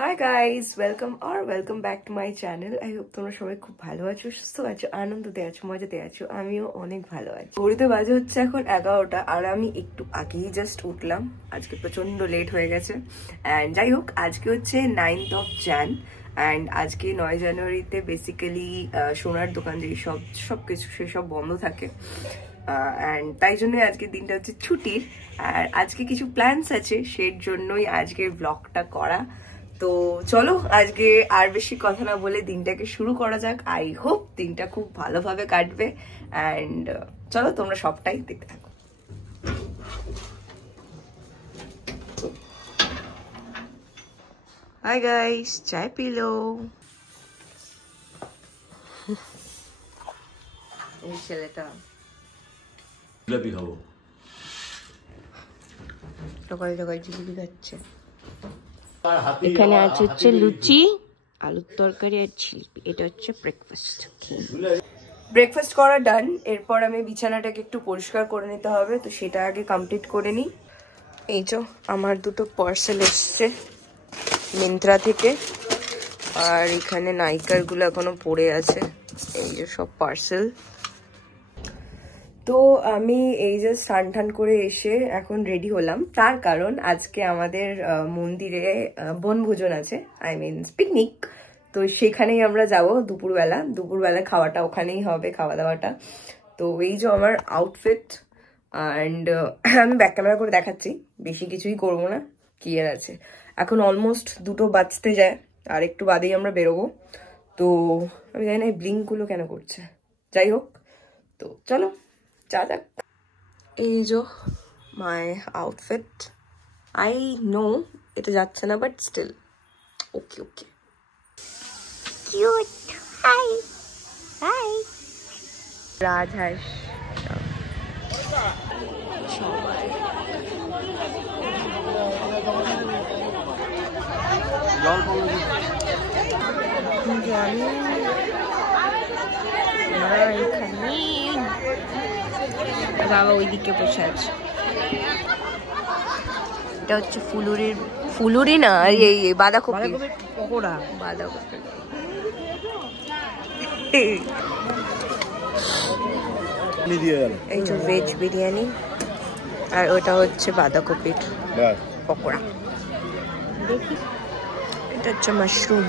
Hi guys, welcome back to my channel. I hope তোমরা সবাই খুব ভালো আছো, সুস্থ আছো, আনন্দতে আছো, মজাতে আছো। আমিও অনেক ভালো আছি। ঘড়িতে বাজে হচ্ছে এখন 11টা, আর আমি একটু আগেই জাস্ট উঠলাম। আজকে প্রচন্ড লেট হয়ে গেছে। অ্যান্ড যাই হোক, আজকে হচ্ছে 9th of Jan, অ্যান্ড আজকে 9 জানুয়ারিতে বেসিক্যালি সোনার দোকান যেই সব কিছু সেসব বন্ধ থাকে। অ্যান্ড তাই জন্যই আজকের দিনটা হচ্ছে ছুটির। আর আজকে কিছু প্ল্যানস আছে, সেই জন্যই আজকের ব্লগটা করা। তো চলো আজকে আর বেশি কথা না বলে দিনটাকে শুরু করা যাক। আই হোপ দিনটা খুব ভালোভাবে কাটবে। অ্যান্ড চলো তোমরা সবটাই দেখতে থাকো। হাই গাইস, চায় পিলো। এই ছেলেটা জিলাপি খাবো। সকাল সকাল জিলিপি খাচ্ছে। এখানে আছে হচ্ছে লুচি, আলুর তরকারি আর জিলিপি। এটা হচ্ছে ব্রেকফাস্ট করা ডান। এরপর আমি বিছানাটাকে একটু পরিষ্কার করে নিতে হবে, তো সেটা আগে কমপ্লিট করে নিই। এই যে আমার দুটো পার্সেল এসছে মিন্ত্রা থেকে, আর এখানে নাইকারগুলো এখনো পড়ে আছে। এই যে সব পার্সেল। তো আমি এই যে স্নান টান করে এসে এখন রেডি হলাম, তার কারণ আজকে আমাদের মন্দিরে বনভোজন আছে, আই মিন পিকনিক। তো সেখানেই আমরা যাব দুপুরবেলা খাওয়াটা ওখানেই হবে, খাওয়া দাওয়াটা। তো এই যে আমার আউটফিট, অ্যান্ড আমি ব্যাক ক্যামেরা করে দেখাচ্ছি, বেশি কিছুই করবো না, কি আর আছে। এখন অলমোস্ট 2টো বাজতে যায়, আর একটু বাদেই আমরা বেরোবো। তো আমি জানি না এই ব্লিঙ্কগুলো কেন করছে, যাই হোক। তো চলো যা যাক। এই যে মাই আউটফিট। আই নো এটা যাচ্ছে না, but still okay okay. Cute. Hi hi রাজহাঁস সবাই। বাবা ওইদিকে বসে আছে। এটা হচ্ছে ফুলুরি না, এই বাঁধাকপি পকোড়া। বাঁধাকপি এই যে ভেজ বিরিয়ানি, আর ওটা হচ্ছে বাঁধাকপির পকোড়া। এটা হচ্ছে মাশরুম।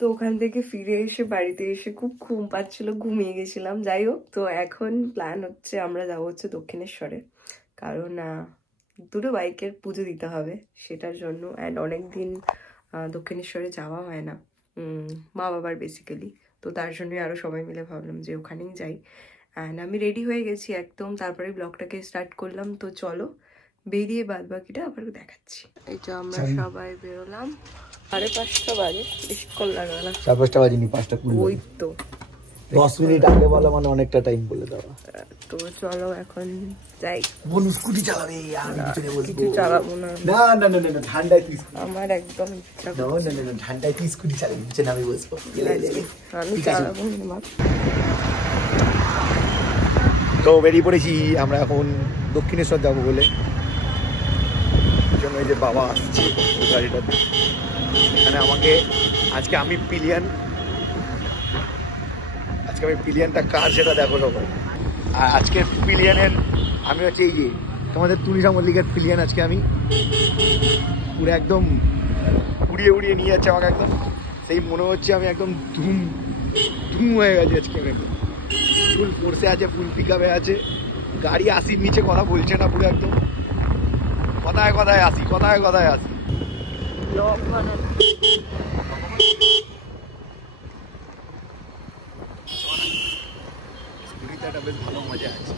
তো ওখান থেকে ফিরে এসে বাড়িতে এসে খুব ঘুম পাচ্ছিল, ঘুমিয়ে গেছিলাম। যাই হোক, তো এখন প্ল্যান হচ্ছে আমরা যাবো হচ্ছে দক্ষিণেশ্বরে, কারণ দুটো বাইকের পুজো দিতে হবে সেটার জন্য। অ্যান্ড অনেকদিন দক্ষিণেশ্বরে যাওয়া হয় না মা বাবার বেসিক্যালি। তো তার জন্যই আরও সবাই মিলে ভাবলাম যে ওখানেই যাই। অ্যান্ড আমি রেডি হয়ে গেছি একদম, তারপরে ব্লগটাকে স্টার্ট করলাম। তো চলো বেরিয়ে বাদ বাকিটা আবার দেখাচ্ছি। এই যে আমরা সবাই বেরোলাম। 5:30 বাজে, বেশিক্ষণ লাগবে না। 5:30 বাজেনি, 5:20। ওই তো 10 মিনিট আগে বলা মানে অনেকটা টাইম বলে দেওয়া। তো চলো এখন যাই। বোন স্কুটি চালাবে, আমি পিছনে বসবো। কিছু চালাবো না। না না না না, ঠান্ডায় তুই আমার একদম ইচ্ছা করছে। না না না, ঠান্ডায় তুই স্কুটি চালাবি, পিছনে আমি বসবো। আমি চালাবো না। তো বেরিয়ে পড়েছি আমরা এখন দক্ষিণেশ্বর যাবো বলে। জন্য এই যে বাবা আসছে গাড়িটাতে। এখানে আমাকে আজকে আমি পিলিয়ানটা কার সেটা দেখো সবাই। আর আজকে পিলিয়ানের আমি হচ্ছে এই যে তোমাদের তুলিসা মল্লিকের পিলিয়ান। আজকে আমি পুরো একদম উড়িয়ে নিয়ে যাচ্ছে আমাকে একদম। সেই মনে হচ্ছে আমি একদম ধুম হয়ে গেছি আজকে। আমি একদম ফুল ফোর্সে আছে, ফুল পিক আপে আছে, গাড়ি 80-র নিচে কথা বলছে না, পুরো একদম কথায় কথায় আসি। স্কুটিতে একটা বেশ ভালো মজা আছে।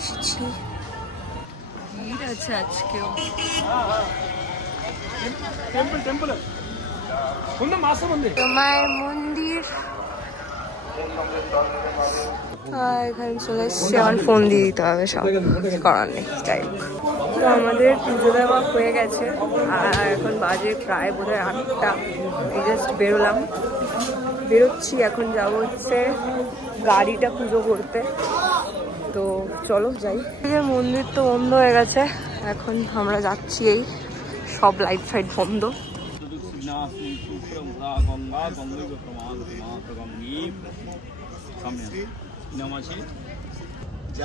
এসেছি। ভিড় আছে আজকেও। মায়ের মন্দির। এখানে চলে এসছি, আমার ফোন দিয়ে দিতে হবে, সব করার নেই। যাই তো আমাদের পুজো দেওয়া হয়ে গেছে আর এখন বাজে প্রায় বোধহয় 8টা। এই জাস্ট বেরোচ্ছি, এখন যাবো হচ্ছে গাড়িটা পুজো করতে। তো চলো যাই। মন্দির তো বন্ধ হয়ে গেছে, এখন আমরা যাচ্ছি, এই সব লাইট ফাইট বন্ধ।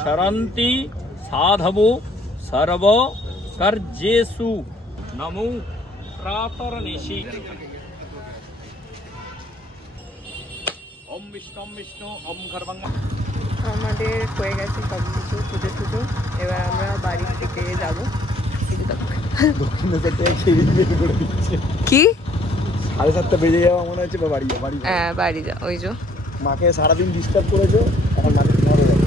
শরন্তি সাধবো সর্ব কার্যেষু নমো প্রাতরনিশি। ওম বিষ্ণু ওম গর্ভং। আমাদের হয়ে গেছে সব কিছু পুজো। এবার আমরা বাড়ির থেকে যাবো। কি 7:30 বেজে যাওয়া মনে হচ্ছে, হ্যাঁ বাড়ি যা। ওই যে মাকে সারাদিন ডিস্টার্ব করেছো, এখন মাকে ঘরে যাবে।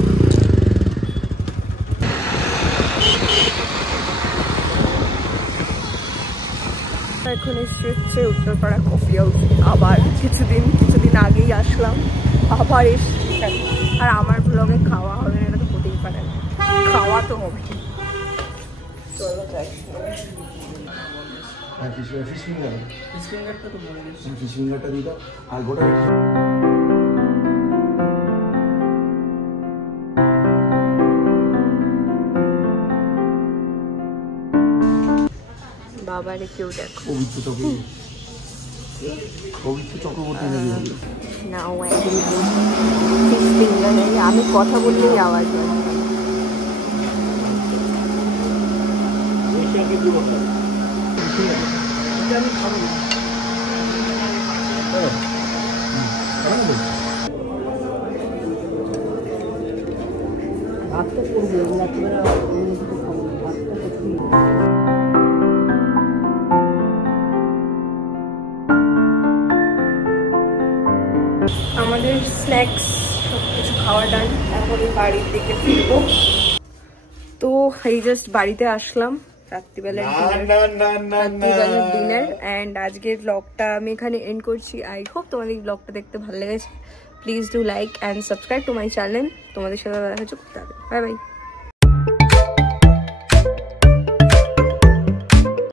এখন এসছি হচ্ছে উত্তরপাড়া কফি হাউসে। আবার কিছুদিন আগেই আসলাম, আবার এসছি। আর আমার ব্লগে খাওয়া হবে না, এটা তো হতেই পারে না, খাওয়া তো হবে। চলো যাই। ফিশিংটা দিই আর গোটা বাবারে কেউ দেখো। পবিত্র চক্রবর্তী আমি কথা বললেই আওয়াজ হয়। আমাদের স্ন্যাক্স সবকিছু খাওয়া ডান, এখন বাড়ির দিকে ফিরবো। তো এই জাস্ট বাড়িতে আসলাম, রাত্রিবেলার ডিনার। অ্যান্ড আজকের ব্লগটা আমি এখানে এন্ড করছি। আই হোপ তোমাদের এই ব্লগটা দেখতে ভালো লেগেছে। Please do like and subscribe to my channel. তোমাদের সাথে দেখা হচ্ছে, বাই বাই।